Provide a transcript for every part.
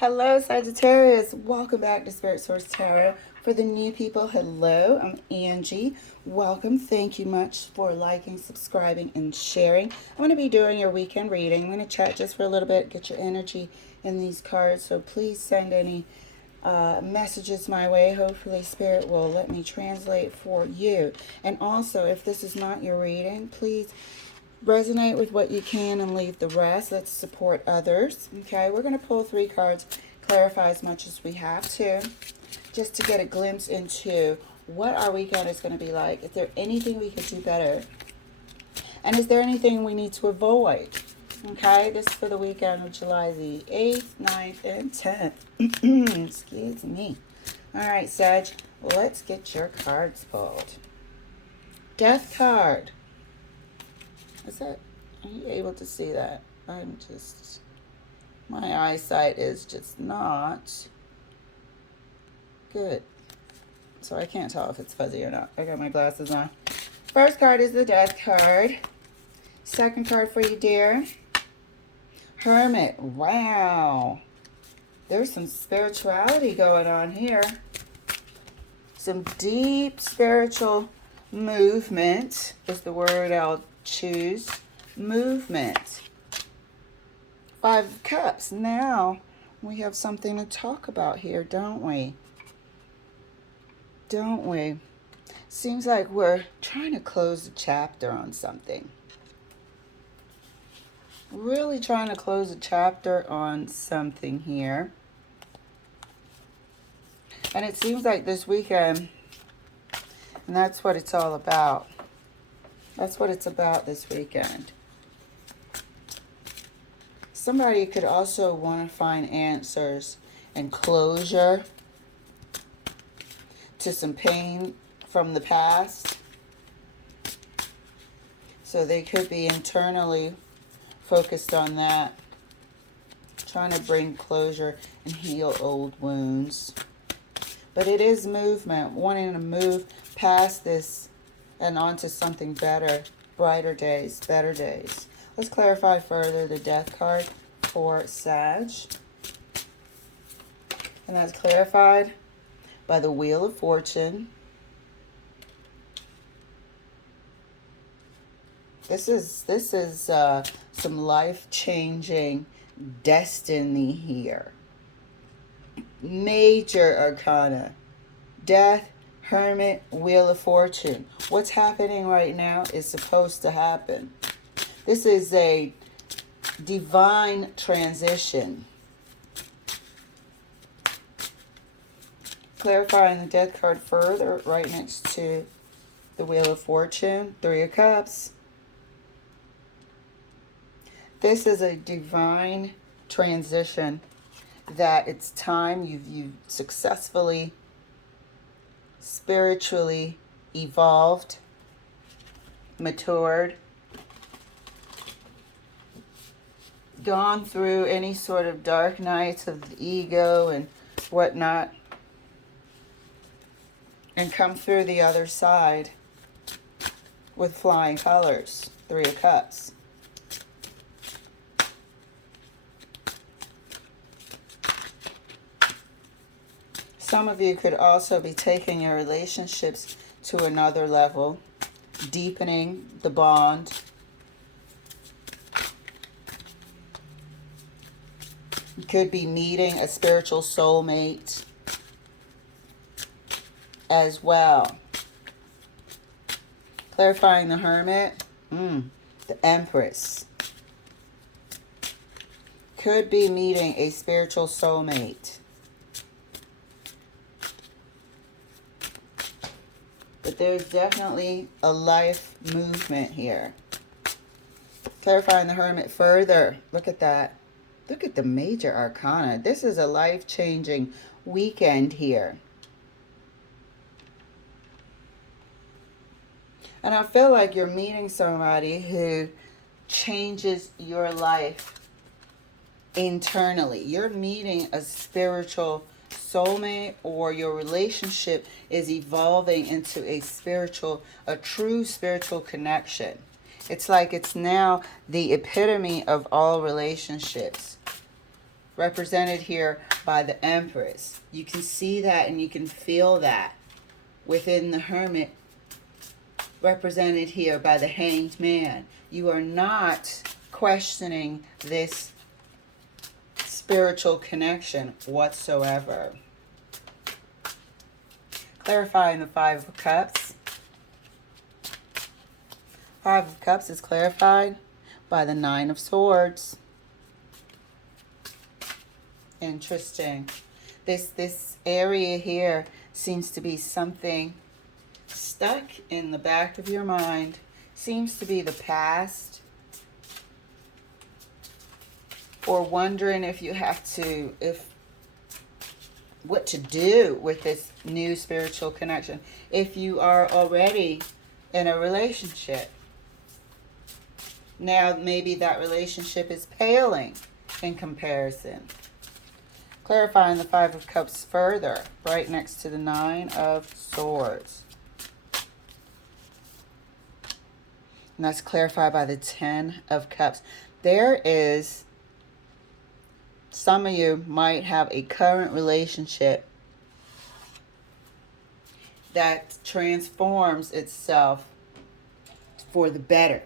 Hello, Sagittarius. Welcome back to Spirit Source Tarot. For the new people, hello. I'm Angie. Welcome. Thank you much for liking, subscribing, and sharing. I'm going to be doing your weekend reading. I'm going to chat just for a little bit, get your energy in these cards. So please send any messages my way. Hopefully, Spirit will let me translate for you. And also, if this is not your reading, please resonate with what you can and leave the rest. Let's support others. Okay, we're going to pull 3 cards, clarify as much as we have to, just to get a glimpse into what our weekend is going to be like. Is there anything we could do better? And is there anything we need to avoid? Okay, this is for the weekend of July the 8th, 9th, and 10th. Excuse me. All right, Sag, let's get your cards pulled. Death card. Is that, are you able to see that? My eyesight is just not good. So I can't tell if it's fuzzy or not. I got my glasses on. First card is the Death card. Second card for you, dear. Hermit. Wow. There's some spirituality going on here. Some deep spiritual movement is the word I'll choose. Movement. 5 of Cups. Now we have something to talk about here, don't we? Don't we? Seems like we're trying to close the chapter on something. Really trying to close a chapter on something here. And it seems like this weekend, and that's what it's all about. That's what it's about this weekend. Somebody could also want to find answers and closure to some pain from the past. So they could be internally focused on that, trying to bring closure and heal old wounds. But it is movement, wanting to move past this and onto something better, brighter days, better days. Let's clarify further the Death card for Sag. And that's clarified by the Wheel of Fortune. This is some life-changing destiny here. Major arcana. Death, Hermit, Wheel of Fortune. What's happening right now is supposed to happen. This is a divine transition. Clarifying the Death card further, right next to the Wheel of Fortune, 3 of Cups. This is a divine transition that it's time you've successfully, spiritually evolved, matured, gone through any sort of dark nights of the ego and whatnot, and come through the other side with flying colors. 3 of Cups. Some of you could also be taking your relationships to another level, deepening the bond. You could be meeting a spiritual soulmate as well. Clarifying the Hermit, the Empress. Could be meeting a spiritual soulmate. But there's definitely a life movement here. Clarifying the Hermit further. Look at that. Look at the major arcana. This is a life-changing weekend here. And I feel like you're meeting somebody who changes your life internally. You're meeting a spiritual soulmate, or your relationship is evolving into a true spiritual connection. It's like it's now the epitome of all relationships. represented here by the Empress. You can see that and you can feel that within the Hermit, represented here by the Hanged Man. You are not questioning this spiritual connection whatsoever. Clarifying the Five of Cups. Five of Cups is clarified by the Nine of Swords. Interesting. This area here seems to be something stuck in the back of your mind. Seems to be the past. Or wondering if you have to, what to do with this new spiritual connection. If you are already in a relationship. Now maybe that relationship is paling in comparison. Clarifying the Five of Cups further, right next to the Nine of Swords. And that's clarified by the Ten of Cups. There is, some of you might have a current relationship that transforms itself for the better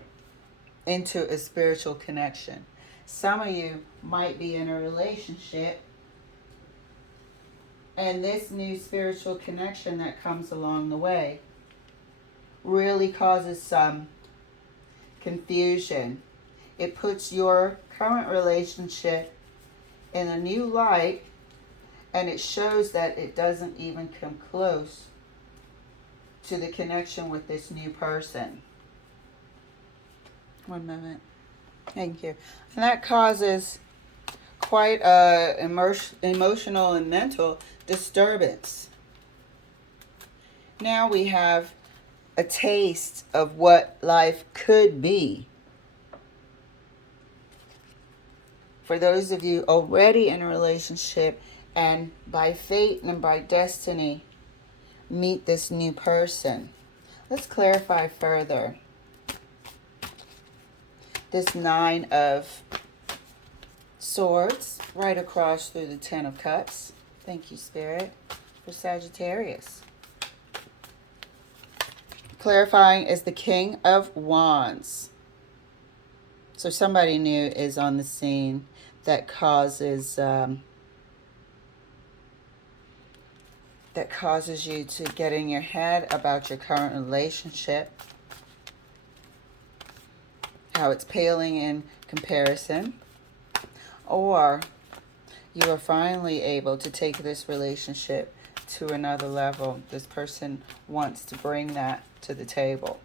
into a spiritual connection. Some of you might be in a relationship and this new spiritual connection that comes along the way really causes some confusion. It puts your current relationship in a new light, and it shows that it doesn't even come close to the connection with this new person. One moment. Thank you. And that causes quite a emotional and mental disturbance. Now we have a taste of what life could be. For those of you already in a relationship and by fate and by destiny meet this new person. Let's clarify further. This Nine of Swords right across through the Ten of Cups. Thank you, Spirit, for Sagittarius. Clarifying is the King of Wands. So somebody new is on the scene that causes you to get in your head about your current relationship, how it's paling in comparison, or you are finally able to take this relationship to another level. This person wants to bring that to the table.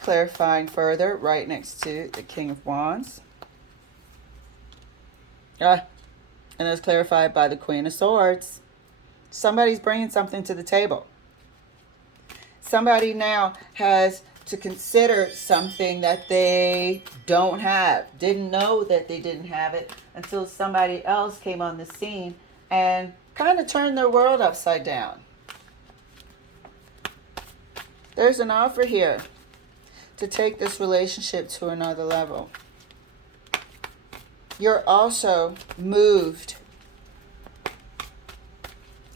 Clarifying further, right next to the King of Wands. And it's clarified by the Queen of Swords. Somebody's bringing something to the table. Somebody now has to consider something that they don't have. Didn't know that they didn't have it until somebody else came on the scene and kind of turned their world upside down. There's an offer here to take this relationship to another level. You're also moved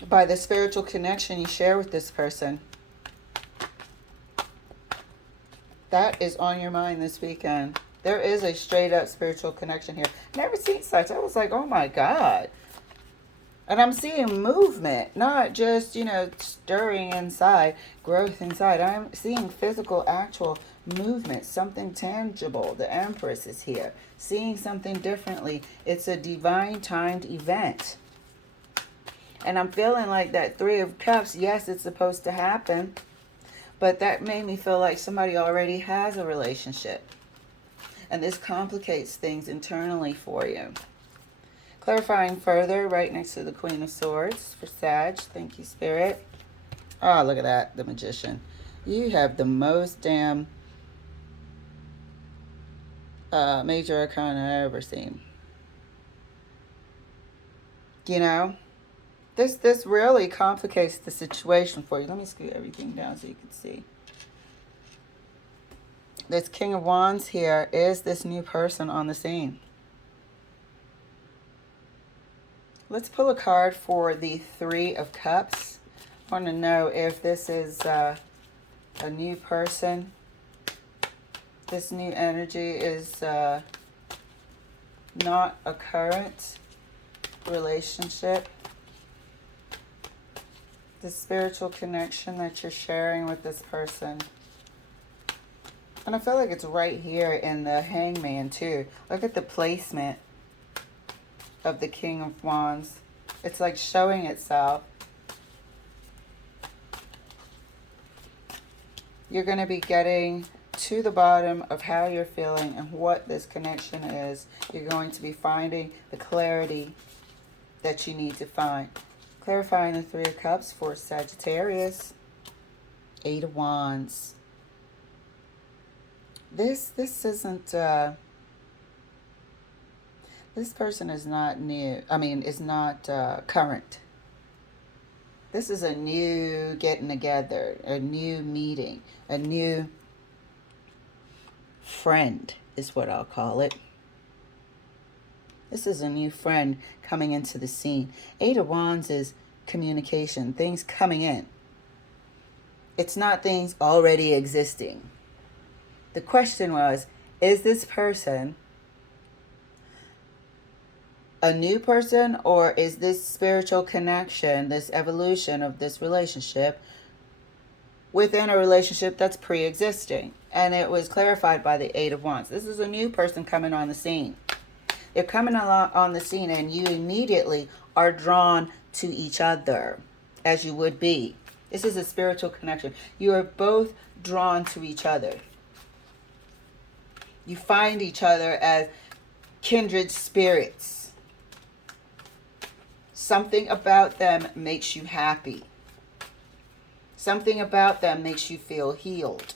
by the spiritual connection you share with this person. That is on your mind this weekend. There is a straight up spiritual connection here. Never seen such. I was like, oh my God. And I'm seeing movement, not just, stirring inside, growth inside. I'm seeing physical, actual movement, something tangible. The Empress is here, seeing something differently. It's a divine timed event. And I'm feeling like that Three of Cups, yes, it's supposed to happen. But that made me feel like somebody already has a relationship. And this complicates things internally for you. Clarifying further, right next to the Queen of Swords for Sag. Thank you, Spirit. Oh, look at that, the Magician. You have the most damn major arcana I've ever seen. This really complicates the situation for you. Let me scoot everything down so you can see. This King of Wands here is this new person on the scene. Let's pull a card for the Three of Cups. I want to know if this is a new person. This new energy is not a current relationship. The spiritual connection that you're sharing with this person. And I feel like it's right here in the Hangman too. Look at the placement of the King of Wands. It's like showing itself. You're going to be getting to the bottom of how you're feeling and what this connection is. You're going to be finding the clarity that you need to find. Clarifying the Three of Cups for Sagittarius. Eight of Wands. This isn't, this person is not new. Is not current. This is a new getting together, a new meeting, a new friend is what I'll call it. This is a new friend coming into the scene. Eight of Wands is communication, things coming in. It's not things already existing. The question was, is this person a new person, or is this spiritual connection, this evolution of this relationship within a relationship that's pre-existing? And it was clarified by the Eight of Wands. This is a new person coming on the scene. They're coming along on the scene and you immediately are drawn to each other as you would be. This is a spiritual connection. You are both drawn to each other. You find each other as kindred spirits. Something about them makes you happy. Something about them makes you feel healed.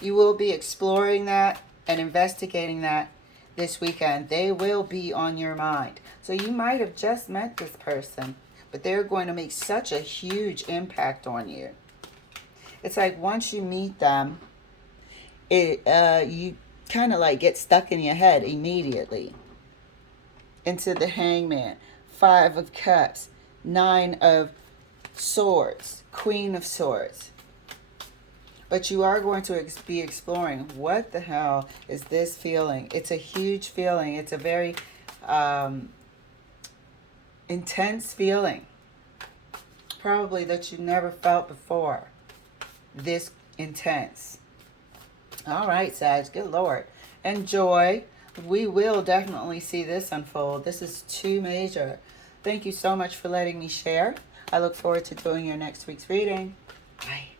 You will be exploring that and investigating that this weekend. They will be on your mind. So you might have just met this person, but they're going to make such a huge impact on you. It's like once you meet them, you kind of like get stuck in your head immediately. Into the Hangman, Five of Cups, Nine of Swords, Queen of Swords. But you are going to be exploring, what the hell is this feeling? It's a huge feeling. It's a very intense feeling. Probably that you never felt before. This intense. All right, Sag. Good Lord. Enjoy. We will definitely see this unfold. This is too major. Thank you so much for letting me share. I look forward to doing your next week's reading. Bye.